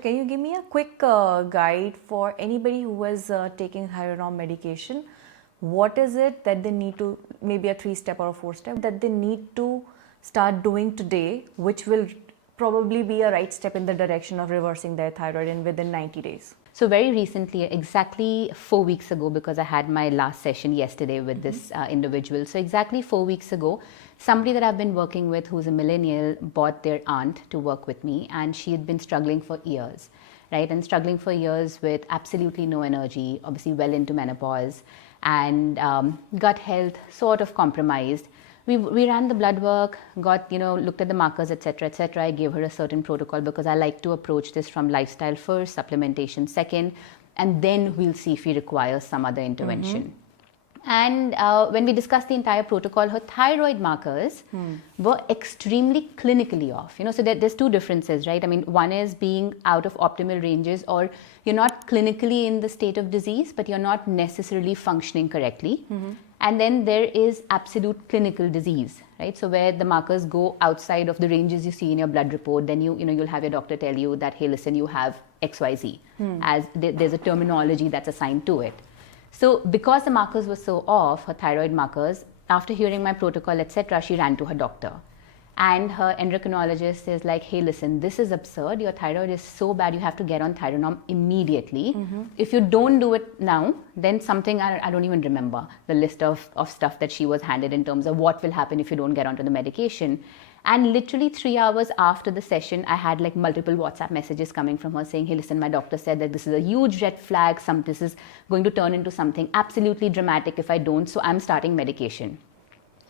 Can you give me a quick guide for anybody who is taking Thyronorm medication? What is it that they need to, maybe a 3-step or a 4-step, that they need to start doing today, which will probably be a right step in the direction of reversing their thyroid in within 90 days? So very recently, exactly 4 weeks ago, because I had my last session yesterday with this individual. So exactly 4 weeks ago, somebody that I've been working with who's a millennial brought their aunt to work with me, and she had been struggling for years, right? And struggling for years with absolutely no energy, obviously well into menopause, and gut health sort of compromised. We ran the blood work, got, looked at the markers, etc., etc. I gave her a certain protocol because I like to approach this from lifestyle first, supplementation second, and then we'll see if we require some other intervention. And when we discussed the entire protocol, her thyroid markers were extremely clinically off. So there's two differences, right? I mean, one is being out of optimal ranges, or you're not clinically in the state of disease, but you're not necessarily functioning correctly. And then there is absolute clinical disease, right? So where the markers go outside of the ranges you see in your blood report, then you'll have your doctor tell you that, hey, listen, you have XYZ, as there's a terminology that's assigned to it. So because the markers were so off, her thyroid markers, after hearing my protocol, etc., she ran to her doctor. And her endocrinologist is like, hey, listen, this is absurd. Your thyroid is so bad, you have to get on Thyronorm immediately. If you don't do it now, then something, I don't even remember the list of stuff that she was handed in terms of what will happen if you don't get onto the medication. And literally 3 hours after the session, I had like multiple WhatsApp messages coming from her saying, hey, listen, my doctor said that this is a huge red flag. This is going to turn into something absolutely dramatic if I don't. So I'm starting medication.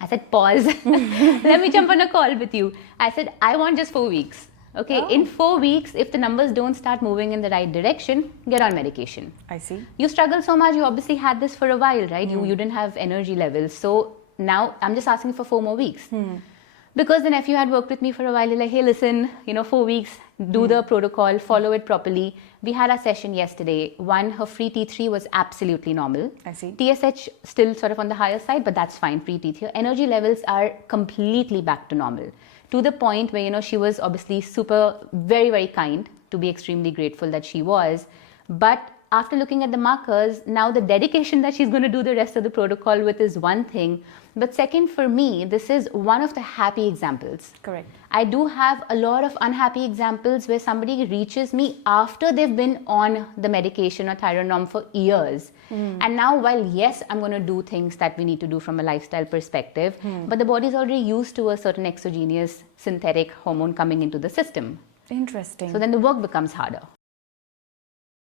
I said, pause. Let me jump on a call with you. I said, I want just 4 weeks. Okay, in 4 weeks, if the numbers don't start moving in the right direction, get on medication. I see. You struggle so much. You obviously had this for a while, right? You didn't have energy levels. So now I'm just asking for 4 more weeks. Because the nephew had worked with me for a while. He's like, hey, listen, 4 weeks, do the protocol, follow it properly. We had our session yesterday. One, her free T3 was absolutely normal. I see. TSH still sort of on the higher side, but that's fine, free T3. Her energy levels are completely back to normal. To the point where, she was obviously very, very kind, to be extremely grateful that she was. But after looking at the markers, now the dedication that she's going to do the rest of the protocol with is one thing. But second, for me, this is one of the happy examples. Correct. I do have a lot of unhappy examples where somebody reaches me after they've been on the medication or Thyronorm for years. And now, while yes, I'm going to do things that we need to do from a lifestyle perspective, but the body's already used to a certain exogenous synthetic hormone coming into the system. Interesting. So then the work becomes harder.